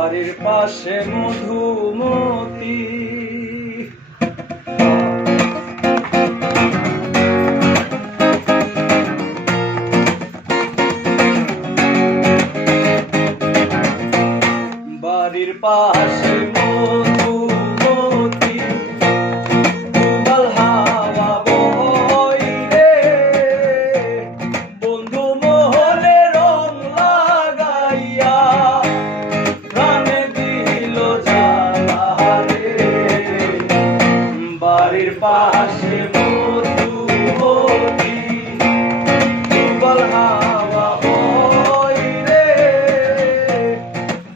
বাড়ির পাশে মধুমতি বাড়ির পাশে মধুমতি উবাল হাওয়া বয় রে বন্ধু মোহনে রং লাগাইয়া প্রাণে দিল জ্বালা রে বাড়ির পাশে মধুমতি উবাল হাওয়া বয় রে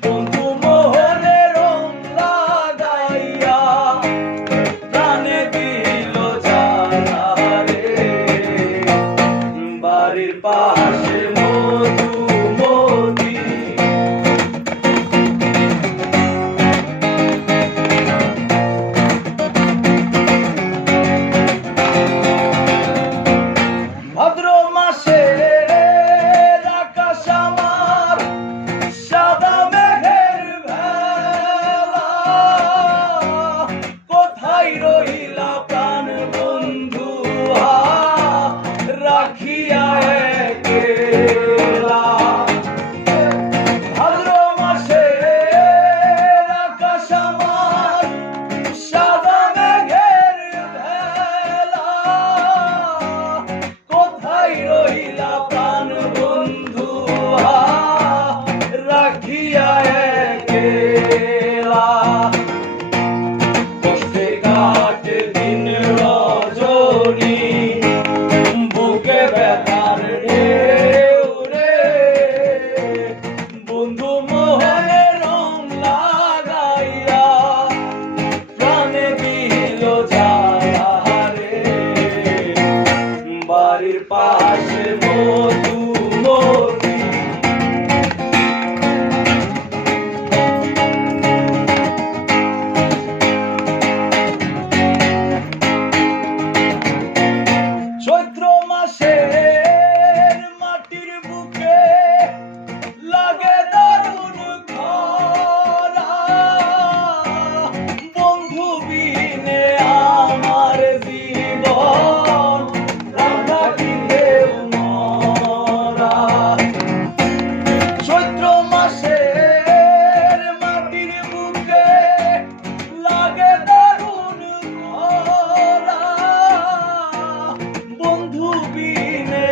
বন্ধু মোহনে রং লাগাইয়া প্রাণে দিল জ্বালা রে বাড়ির পাশে মধুমতি ভাদ্র মাসে আকাশ আমার সাদা মেঘের ভেলা কোথায় রইলা প্রাণ বন্ধু রাখিয়া একলা ভাদ্র মাসে আকাশ আমার সাদা মেঘের ভেলা কোথায় রইলা প্রাণ বন্ধু রাখিয়া একলা কষ্টে কাটে দিন রজনী বুকে ব্যথার ঢেউ রে বন্ধু মোহনে রং লাগাইয়া প্রাণে দিল জ্বালা রে বাড়ির পাশে মধুমতি চৈত্র মাসের মাটির বুকে লাগে দারুণ খরা বন্ধু বিনে আমার জীবন রাধা কিনে মরা চৈত্র মাসের মাটির বুকে লাগে দারুণ খরা বন্ধু বিনে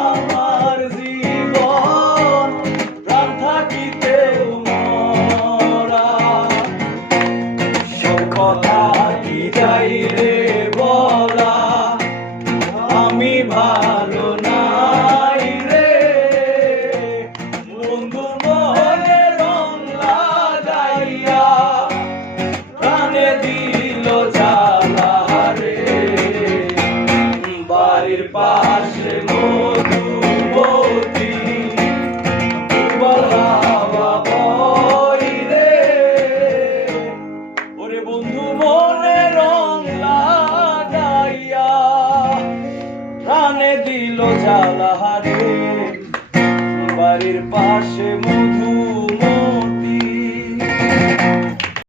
আমার জীবন প্রাণ থাকিতে মরা সব কথা কি যাই রে বলা আমি ভালো নাই রে বন্ধু মোহনে রং লাগাইয়া প্রাণে দিল জ্বালা রে বাড়ির পাশে মধুমতি উবাল হাওয়া বয় রে ওরে বন্ধু মনে রং লাগাইয়া প্রাণে দিল জ্বালা রে বাড়ির পাশে মধু